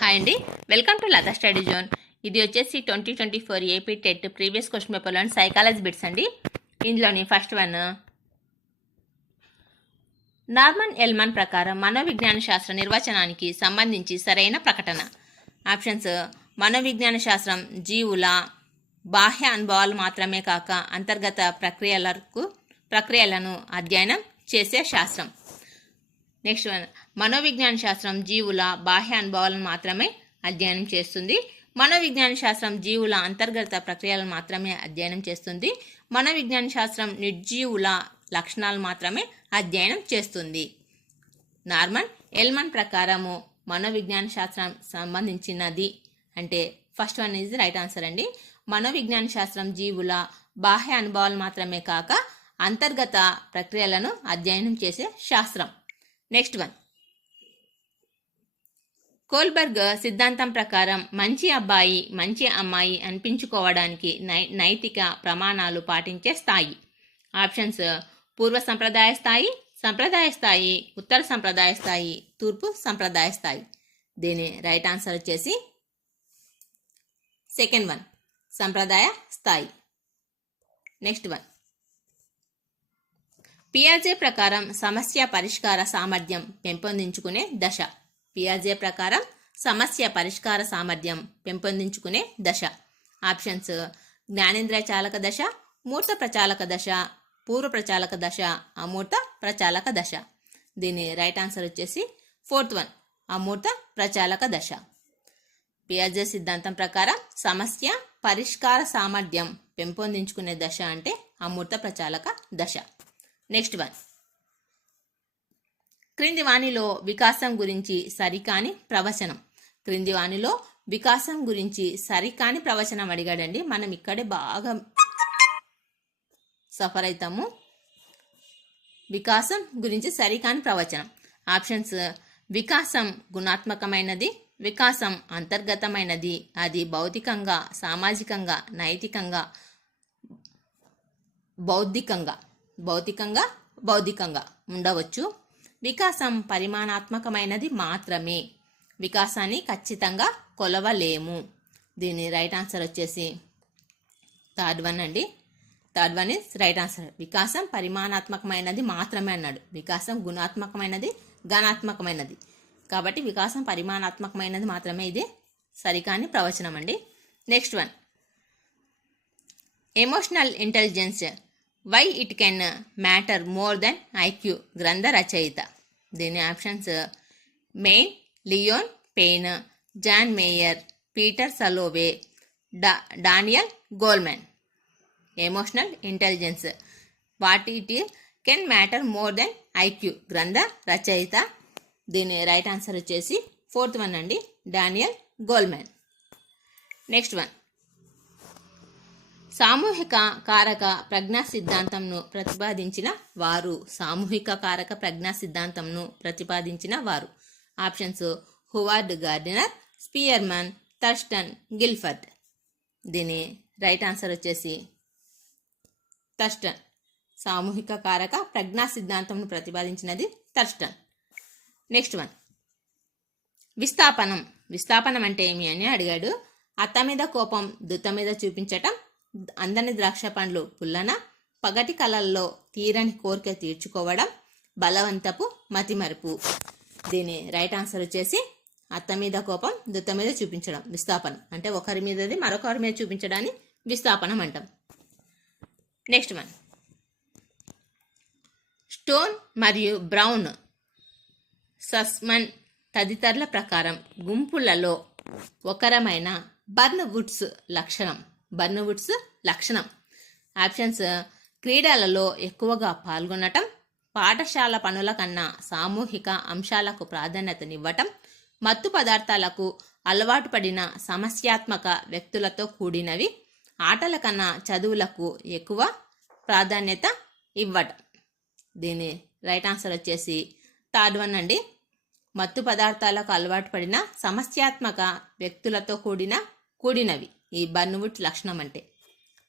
Hi అండి, welcome to Latha study zone. ఇది వచ్చేసి 2024 ఏపీ టెట్ ప్రీవియస్ క్వశ్చన్ పేపర్లోని సైకాలజీ బిట్స్ అండి. ఇందులోని ఫస్ట్ వన్, నార్మన్ ఎల్మన్ ప్రకారం మనోవిజ్ఞాన శాస్త్ర నిర్వచనానికి సంబంధించి సరైన ప్రకటన. ఆప్షన్స్: మనోవిజ్ఞాన శాస్త్రం జీవుల బాహ్య అనుభవాలు మాత్రమే కాక అంతర్గత ప్రక్రియలను అధ్యయనం చేసే శాస్త్రం. నెక్స్ట్ వన్, మనోవిజ్ఞాన శాస్త్రం జీవుల బాహ్య అనుభవాలను మాత్రమే అధ్యయనం చేస్తుంది. మనోవిజ్ఞాన శాస్త్రం జీవుల అంతర్గత ప్రక్రియలను మాత్రమే అధ్యయనం చేస్తుంది. మనోవిజ్ఞాన శాస్త్రం నిర్జీవుల లక్షణాలు మాత్రమే అధ్యయనం చేస్తుంది. నార్మన్ ఎల్మన్ ప్రకారము మనోవిజ్ఞాన శాస్త్రం సంబంధించినది అంటే first one is right answer అండి. మనోవిజ్ఞాన శాస్త్రం జీవుల బాహ్య అనుభవాలు మాత్రమే కాక అంతర్గత ప్రక్రియలను అధ్యయనం చేసే శాస్త్రం. నెక్స్ట్ వన్, కోల్బర్గ్ సిద్ధాంతం ప్రకారం మంచి అబ్బాయి మంచి అమ్మాయి అనిపించుకోవడానికి నైతిక ప్రమాణాలు పాటించే స్థాయి. ఆప్షన్స్: పూర్వ సంప్రదాయ స్థాయి, సంప్రదాయ స్థాయి, ఉత్తర సంప్రదాయ స్థాయి, తూర్పు సంప్రదాయ స్థాయి. దీని రైట్ ఆన్సర్ వచ్చేసి సెకండ్ వన్, సంప్రదాయ స్థాయి. నెక్స్ట్ వన్, పియాజే ప్రకారం సమస్య పరిష్కార సామర్థ్యం పెంపొందించుకునే దశ. పియాజే ప్రకారం సమస్య పరిష్కార సామర్థ్యం పెంపొందించుకునే దశ. ఆప్షన్స్: జ్ఞానేంద్రియ చాలక దశ, మూర్త ప్రచాలక దశ, పూర్వ ప్రచాలక దశ, అమూర్త ప్రచాలక దశ. దీని రైట్ ఆన్సర్ వచ్చేసి ఫోర్త్ వన్, అమూర్త ప్రచాలక దశ. పియాజే సిద్ధాంతం ప్రకారం సమస్య పరిష్కార సామర్థ్యం పెంపొందించుకునే దశ అంటే అమూర్త ప్రచాలక దశ. నెక్స్ట్ వన్, క్రింది వాణిలో వికాసం గురించి సరికాని ప్రవచనం. క్రింది వాణిలో వికాసం గురించి సరికాని ప్రవచనం అడిగాడండి. మనం ఇక్కడే బాగా సఫర్ అవుతాము. వికాసం గురించి సరికాని ప్రవచనం. ఆప్షన్స్: వికాసం గుణాత్మకమైనది, వికాసం అంతర్గతమైనది, అది భౌతికంగా, సామాజికంగా, నైతికంగా, బౌద్ధికంగా ఉండవచ్చు. వికాసం పరిమాణాత్మకమైనది మాత్రమే, వికాసాన్ని ఖచ్చితంగా కొలవలేము. దీని రైట్ ఆన్సర్ వచ్చేసి థర్డ్ వన్ అండి. Third one is right answer. వికాసం పరిమాణాత్మకమైనది మాత్రమే అన్నాడు. వికాసం గుణాత్మకమైనది, గణాత్మకమైనది. కాబట్టి వికాసం పరిమాణాత్మకమైనది మాత్రమే. ఇది సరికాని ప్రవచనం అండి. Next one, emotional intelligence why it can matter more than IQ గ్రంథ రచయిత. దీని ఆప్షన్స్: మెయిన్, Leon Payne, John Mayer, Peter Salovey, Daniel Goleman. Emotional intelligence what it can matter more than IQ గ్రంథ రచయిత. దీని రైట్ ఆన్సర్ వచ్చేసి fourth one అండి, Daniel Goleman. Next one, సామూహిక కారక ప్రజ్ఞా సిద్ధాంతంను ప్రతిపాదించిన వారు. సామూహిక కారక ప్రజ్ఞా సిద్ధాంతంను ప్రతిపాదించిన వారు. Options: Howard Gardner, Spearman, Thurstone, Guilford. దీని రైట్ ఆన్సర్ వచ్చేసి థర్స్టన్. సామూహిక కారక ప్రజ్ఞా సిద్ధాంతంను ప్రతిపాదించినది థర్స్టన్. నెక్స్ట్ వన్, విస్థాపనం అంటే ఏమి అని అడిగాడు. అత్త మీద కోపం దుత్త మీద చూపించటం, అందని ద్రాక్ష పండ్లు పుల్లన, పగటి కళల్లో తీరని కోరిక తీర్చుకోవడం, బలవంతపు మతిమరుపు. దీని రైట్ ఆన్సర్ వచ్చేసి అత్త మీద కోపం దుత్త మీద చూపించడం విస్థాపనం అంటే ఒకరి మీదది మరొకరి మీద చూపించడాన్ని విస్థాపనం అంటాం. నెక్స్ట్ వన్, స్టోన్ మరియు బ్రౌన్, సస్మన్ తదితరుల ప్రకారం గుంపులలో ఒకరమైన బర్న్వుడ్స్ లక్షణం. ఆప్షన్స్: క్రీడలలో ఎక్కువగా పాల్గొనటం, పాఠశాల పనుల కన్నా సామూహిక అంశాలకు ప్రాధాన్యతనివ్వటం, మత్తు పదార్థాలకు అలవాటు పడిన సమస్యాత్మక వ్యక్తులతో కూడినవి, ఆటల కన్నా చదువులకు ఎక్కువ ప్రాధాన్యత ఇవ్వటం. దీని రైట్ ఆన్సర్ వచ్చేసి థర్డ్ వన్ అండి. మత్తు పదార్థాలకు అలవాటు పడిన సమస్యాత్మక వ్యక్తులతో కూడినవి ఈ బర్న్వుడ్ లక్షణం అంటే.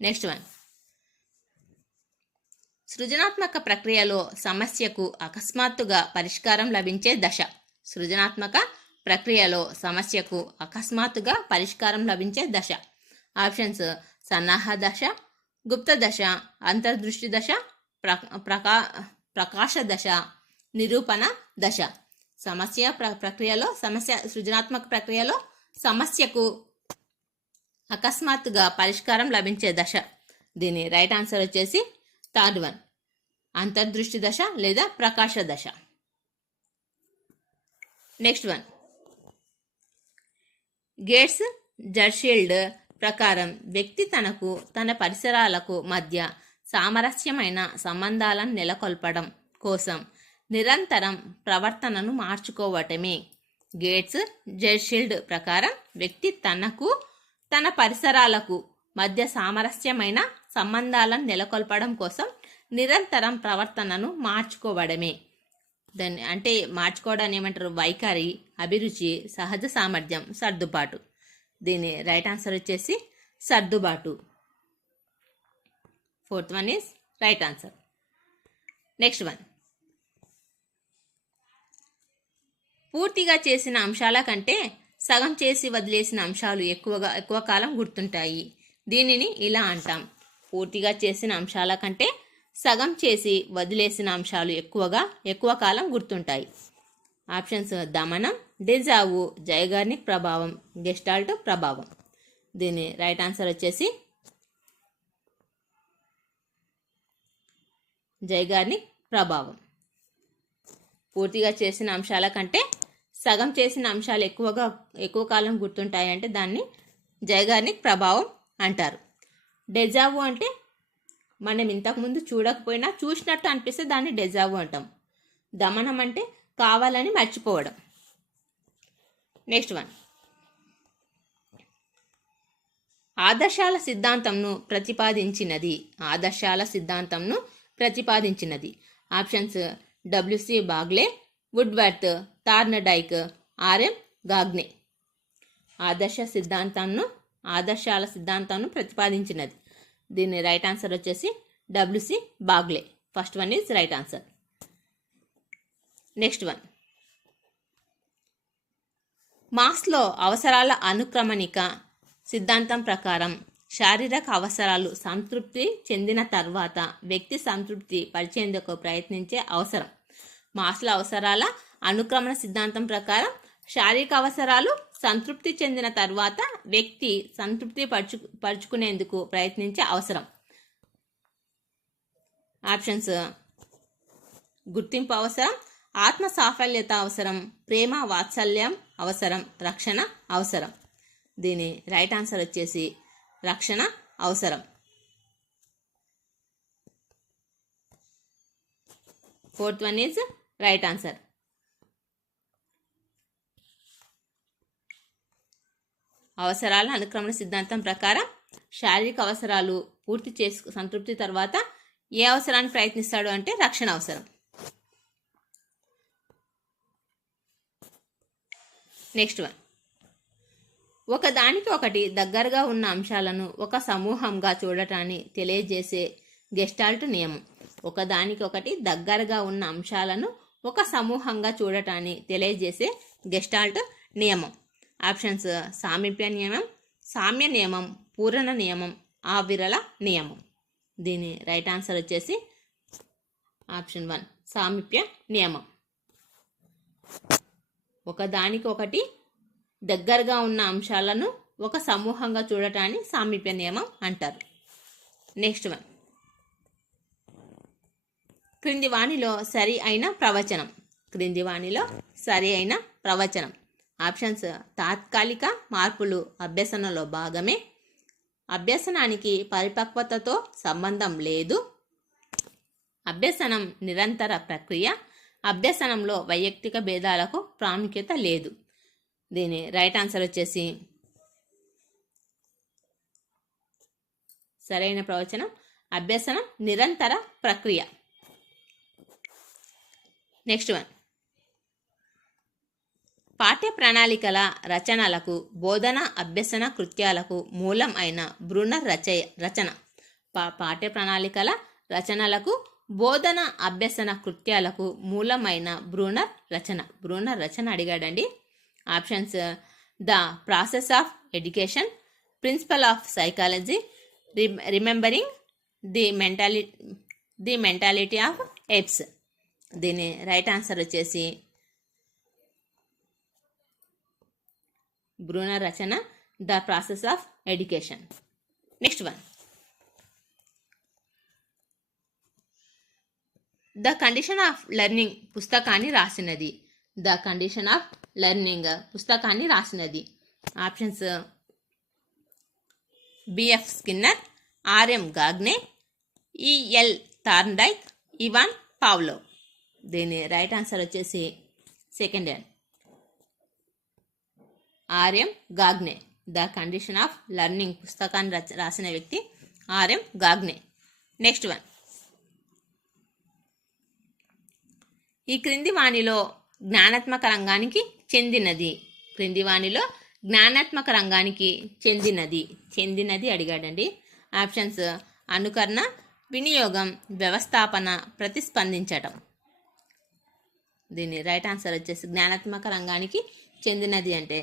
నెక్స్ట్ వన్, సృజనాత్మక ప్రక్రియలో సమస్యకు అకస్మాత్తుగా పరిష్కారం లభించే దశ. సృజనాత్మక ప్రక్రియలో సమస్యకు అకస్మాత్తుగా పరిష్కారం లభించే దశ. ఆప్షన్స్: సన్నాహ దశ, గుప్త దశ, అంతర్దృష్టి దశ, ప్రకాశ దశ, నిరూపణ దశ. సృజనాత్మక ప్రక్రియలో సమస్యకు అకస్మాత్తుగా పరిష్కారం లభించే దశ. దీని రైట్ ఆన్సర్ వచ్చేసి థర్డ్ వన్, అంతర్దృష్టి దశ లేదా ప్రకాశ దశ. నెక్స్ట్ వన్, గేట్స్ జడ్షీల్డ్ ప్రకారం వ్యక్తి తనకు తన పరిసరాలకు మధ్య సామరస్యమైన సంబంధాలను నెలకొల్పడం కోసం నిరంతరం ప్రవర్తనను మార్చుకోవటమే. గేట్స్ జడ్షీల్డ్ ప్రకారం వ్యక్తి తనకు తన పరిసరాలకు మధ్య సామరస్యమైన సంబంధాలను నెలకొల్పడం కోసం నిరంతరం ప్రవర్తనను మార్చుకోవడమే. దాన్ని అంటే మార్చుకోవడాన్ని ఏమంటారు? వైఖరి, అభిరుచి, సహజ సామర్థ్యం, సర్దుబాటు. దీని రైట్ ఆన్సర్ వచ్చేసి సర్దుబాటు. Fourth one is right answer. Next one, పూర్తిగా చేసిన అంశాల కంటే సగం చేసి వదిలేసిన అంశాలు ఎక్కువ కాలం గుర్తుంటాయి. దీనిని ఇలా అంటాం: పూర్తిగా చేసిన అంశాల కంటే సగం చేసి వదిలేసిన అంశాలు ఎక్కువ కాలం గుర్తుంటాయి. ఆప్షన్స్: దమనం, డెజావు, జైగార్నిక్ ప్రభావం, గెస్టాల్ట్ ప్రభావం. దీని రైట్ ఆన్సర్ వచ్చేసి జైగార్నిక్ ప్రభావం. పూర్తిగా చేసిన అంశాల కంటే సగం చేసిన అంశాలు ఎక్కువ కాలం గుర్తుంటాయి అంటే దాన్ని జైగార్నిక్ ప్రభావం అంటారు. డెజావు అంటే మనం ఇంతకుముందు చూడకపోయినా చూసినట్టు అనిపిస్తే దాన్ని డెజావు అంటాం. దమనం అంటే కావాలని మర్చిపోవడం. నెక్స్ట్ వన్, ఆదర్శాల సిద్ధాంతంను ప్రతిపాదించినది. Options: W C Bagley, Woodworth, Thorndike, R M Gagne. ఆదర్శాల సిద్ధాంతాన్ని ప్రతిపాదించినది. దీని రైట్ ఆన్సర్ వచ్చేసి W C Bagley. First one is right answer. Next one, Maslow అవసరాల అనుక్రమణిక సిద్ధాంతం ప్రకారం శారీరక అవసరాలు సంతృప్తి చెందిన తర్వాత వ్యక్తి సంతృప్తి పరిచేందుకు ప్రయత్నించే అవసరం. మాస్లో అవసరాల అనుక్రమణ సిద్ధాంతం ప్రకారం శారీరక అవసరాలు సంతృప్తి చెందిన తర్వాత వ్యక్తి సంతృప్తి పరుచుకునేందుకు ప్రయత్నించే అవసరం. ఆప్షన్స్: గుర్తింపు అవసరం, ఆత్మ సాఫల్యత అవసరం, ప్రేమ వాత్సల్యం అవసరం, రక్షణ అవసరం. దీని రైట్ ఆన్సర్ వచ్చేసి రక్షణ అవసరం. Fourth one is right answer. అవసరాల అనుక్రమణ సిద్ధాంతం ప్రకారం శారీరక అవసరాలు సంతృప్తి తర్వాత ఏ అవసరాన్ని ప్రయత్నిస్తాడు అంటే రక్షణ అవసరం. నెక్స్ట్ వన్, ఒకదానికి ఒకటి దగ్గరగా ఉన్న అంశాలను ఒక సమూహంగా చూడటాన్ని తెలియజేసే గెస్టాల్ట్ నియమం. ఒకదానికి ఒకటి దగ్గరగా ఉన్న అంశాలను ఒక సమూహంగా చూడటాన్ని తెలియజేసే గెస్టాల్ట్ నియమం. ఆప్షన్స్: సామీప్య నియమం, సామ్య నియమం, పూరణ నియమం, ఆవిరల నియమం. దీని రైట్ ఆన్సర్ వచ్చేసి ఆప్షన్ 1 సామీప్య నియమం. ఒకదానికి ఒకటి దగ్గరగా ఉన్న అంశాలను ఒక సమూహంగా చూడటాన్ని సామీప్య నియమం అంటారు. నెక్స్ట్ వన్, క్రింది వాణిలో సరి అయిన ప్రవచనం. ఆప్షన్స్: తాత్కాలిక మార్పులు అభ్యసనలో భాగమే, అభ్యసనానికి పరిపక్వతతో సంబంధం లేదు, అభ్యసనం నిరంతర ప్రక్రియ, అభ్యసనంలో వైయక్తిక భేదాలకు ప్రాముఖ్యత లేదు. దీని రైట్ ఆన్సర్ వచ్చేసి సరైన ప్రవచనం అభ్యసనం నిరంతర ప్రక్రియ. నెక్స్ట్ వన్, పాఠ్య ప్రణాళికల రచనలకు బోధన అభ్యసన కృత్యాలకు మూలం అయిన బ్రూనర్ రచన. పాఠ్య ప్రణాళికల రచనలకు బోధన అభ్యసన కృత్యాలకు మూలమైన బ్రూనర్ రచన. బ్రూనర్ రచన అడిగాడండి. Options the process of education, principle of psychology, remembering, the mentality of apes. దీని రైట్ ఆన్సర్ వచ్చేసి బ్రూనర్ రచన the process of education. Next one, the condition of learning పుస్తకాన్ని రాసినది. ద కండిషన్ ఆఫ్ లెర్నింగ్ పుస్తకాన్ని రాసినది. Options BF Skinner, RM Gagne, EL Thorndike, Ivan Pavlov. దీని right answer వచ్చేసి second one, RM Gagne. The condition of learning పుస్తకాన్ని రాసిన వ్యక్తి RM Gagne. Next one, ఈ క్రింది వాణిలో జ్ఞానాత్మక రంగానికి చెందినది. క్రింది వాణిలో జ్ఞానాత్మక రంగానికి చెందినది అడిగాడండి. ఆప్షన్స్ అనుకరణ, వినియోగం, వ్యవస్థాపన, ప్రతిస్పందించటం. దీని రైట్ ఆన్సర్ వచ్చేసి జ్ఞానాత్మక రంగానికి చెందినది అంటే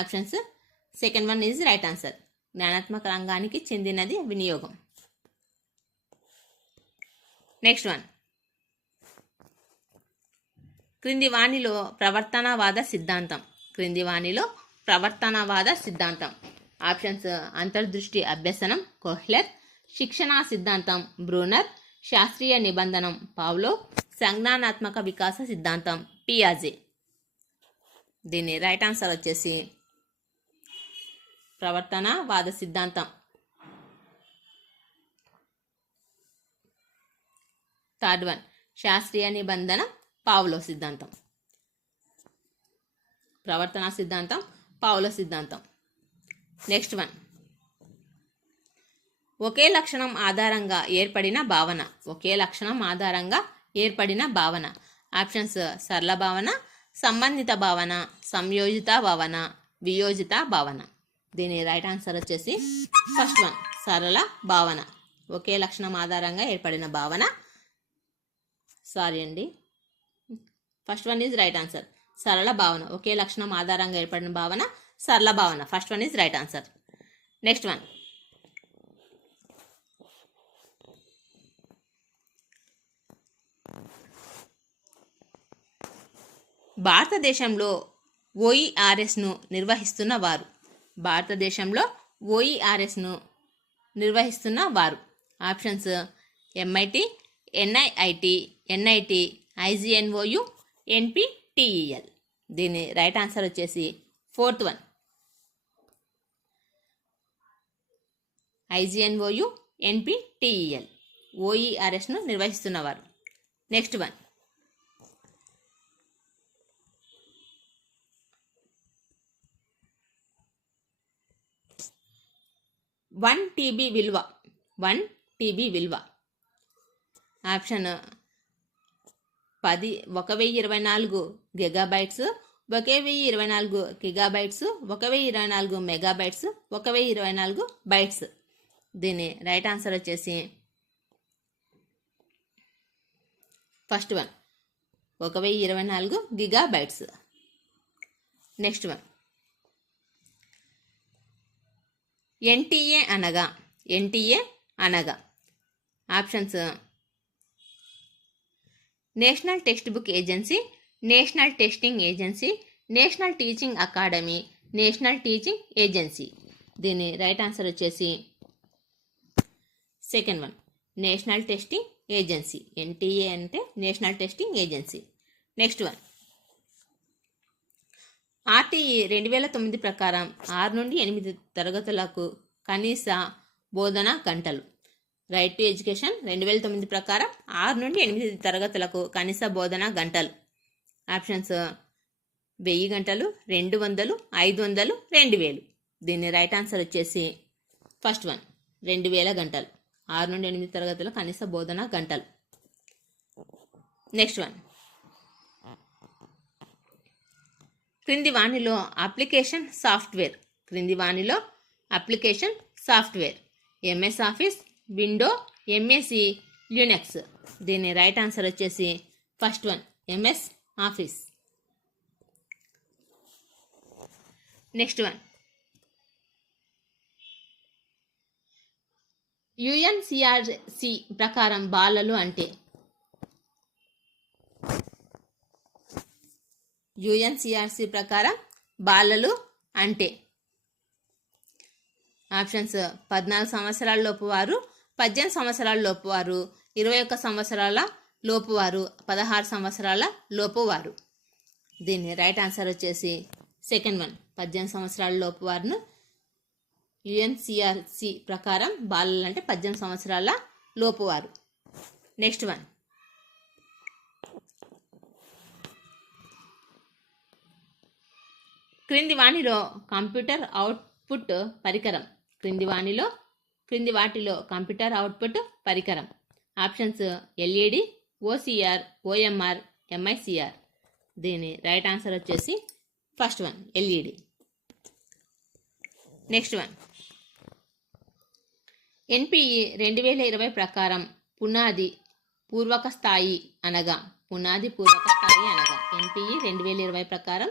options second one is right answer. జ్ఞానాత్మక రంగానికి చెందినది వినియోగం. నెక్స్ట్ వన్, క్రింది వాణిలో ప్రవర్తనవాద సిద్ధాంతం. క్రింది వాణిలో ప్రవర్తనవాద సిద్ధాంతం. ఆప్షన్స్ అంతర్దృష్టి అభ్యసనం కోహ్లర్, శిక్షణా సిద్ధాంతం బ్రూనర్, శాస్త్రీయ నిబంధనం పావ్లోవ్, సంజ్ఞానాత్మక వికాస సిద్ధాంతం పియాజే. దీని రైట్ ఆన్సర్ వచ్చేసి ప్రవర్తనవాద సిద్ధాంతం. థర్డ్ వన్, శాస్త్రీయ నిబంధన పావ్లోవ్ సిద్ధాంతం. ప్రవర్తన సిద్ధాంతం పావ్లోవ్ సిద్ధాంతం. నెక్స్ట్ వన్, ఒకే లక్షణం ఆధారంగా ఏర్పడిన భావన. ఒకే లక్షణం ఆధారంగా ఏర్పడిన భావన. ఆప్షన్స్ సరళ భావన, సంబంధిత భావన, సంయోజిత భావన, వియోజిత భావన. దీని రైట్ ఆన్సర్ వచ్చేసి ఫస్ట్ వన్, సరళ భావన. ఒకే లక్షణం ఆధారంగా ఏర్పడిన భావన. First one is right answer. సరళ భావన, ఒకే లక్షణం ఆధారంగా ఏర్పడిన భావన సరళ భావన. First one is right answer. Next one, భారతదేశంలో ఓఈఆర్ఎస్ను నిర్వహిస్తున్న వారు. భారతదేశంలో ఓఈఆర్ఎస్ను నిర్వహిస్తున్న వారు. Options MIT, NIIT, NIT, IGNOU, NPTEL. దీని రైట్ ఆన్సర్ వచ్చేసి ఫోర్త్ వన్, ఐజిఎన్ఓయు, ఎన్పిటిఈఎల్ ఓఈఆర్ఎస్ను నిర్వహిస్తున్నవారు. నెక్స్ట్ వన్, 1 TB విలువ. 1 TB విలువ. Option 1024 gigabytes, 1024 gigabytes, 1024 megabytes, 1024 bytes. దీని రైట్ ఆన్సర్ వచ్చేసి first one, 1024 gigabytes. Next one, NTA అనగా. ఎన్టీఏ అనగా options national text book agency, national testing agency, national teaching academy, national teaching agency. దీని right answer వచ్చేసి second one, national testing agency. NTA అంటే national testing agency. Next one, RTE 2009 ప్రకారం 6 నుండి 8 తరగతులకు కనీస బోధనా గంటలు. రైట్ టు ఎడ్యుకేషన్ 2009 ప్రకారం 6 నుండి 8 తరగతులకు కనీస బోధనా గంటలు. ఆప్షన్స్ 1000 గంటలు, 200, 500, 2000. దీని రైట్ ఆన్సర్ వచ్చేసి ఫస్ట్ వన్, 2000 గంటలు. 6 నుండి 8 తరగతుల కనీస బోధనా గంటలు. నెక్స్ట్ వన్, క్రింది వాణిలో అప్లికేషన్ సాఫ్ట్వేర్. క్రింది వాణిలో application software MS office, window, MSc Linux. దీని రైట్ ఆన్సర్ వచ్చేసి first one, MS office. Next one, యుఎన్సిఆర్సి ప్రకారం బాలలు అంటే? యుఎన్సిఆర్సి ప్రకారం బాలలు అంటే ఆప్షన్స్ 14 సంవత్సరాల లోపు వారు, 18 సంవత్సరాల లోపు వారు, 21 సంవత్సరాల లోపు వారు, 16 సంవత్సరాల లోపు వారు. దీని రైట్ ఆన్సర్ వచ్చేసి సెకండ్ వన్, 18 సంవత్సరాల లోపు వారును యుఎన్సిఆర్సి ప్రకారం బాలలు అంటే 18 సంవత్సరాల లోపు వారు. నెక్స్ట్ వన్, క్రింది వాటిలో కంప్యూటర్ అవుట్పుట్ పరికరం? క్రింది వాటిలో కంప్యూటర్ అవుట్పుట్ పరికరం? Options LED, OCR, OMR, MICR. దీని రైట్ ఆన్సర్ వచ్చేసి first one, LED. Next one, NEP 2020 ప్రకారం పునాది పూర్వక స్థాయి అనగా? ఎన్పిఈ 2020 ప్రకారం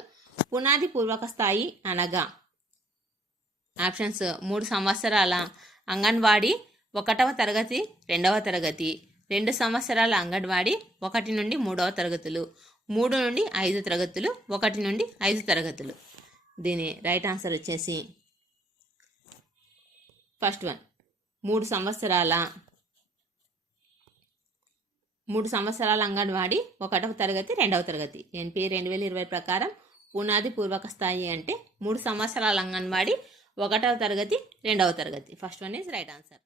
పునాది పూర్వక స్థాయి అనగా? ఆప్షన్స్ 3 సంవత్సరాల అంగన్వాడీ 1వ తరగతి 2వ తరగతి, 2 సంవత్సరాల అంగన్వాడీ 1 నుండి 3వ తరగతులు, 3 నుండి 5 తరగతులు, 1 నుండి 5 తరగతులు. దీని రైట్ ఆన్సర్ వచ్చేసి ఫస్ట్ వన్, 3 సంవత్సరాల అంగన్వాడీ 1వ తరగతి 2వ తరగతి. ఎన్పిఏ 2020 ప్రకారం పునాది పూర్వక స్థాయి అంటే 3 సంవత్సరాల అంగన్వాడీ 1వ తరగతి 2వ తరగతి. First one is right answer.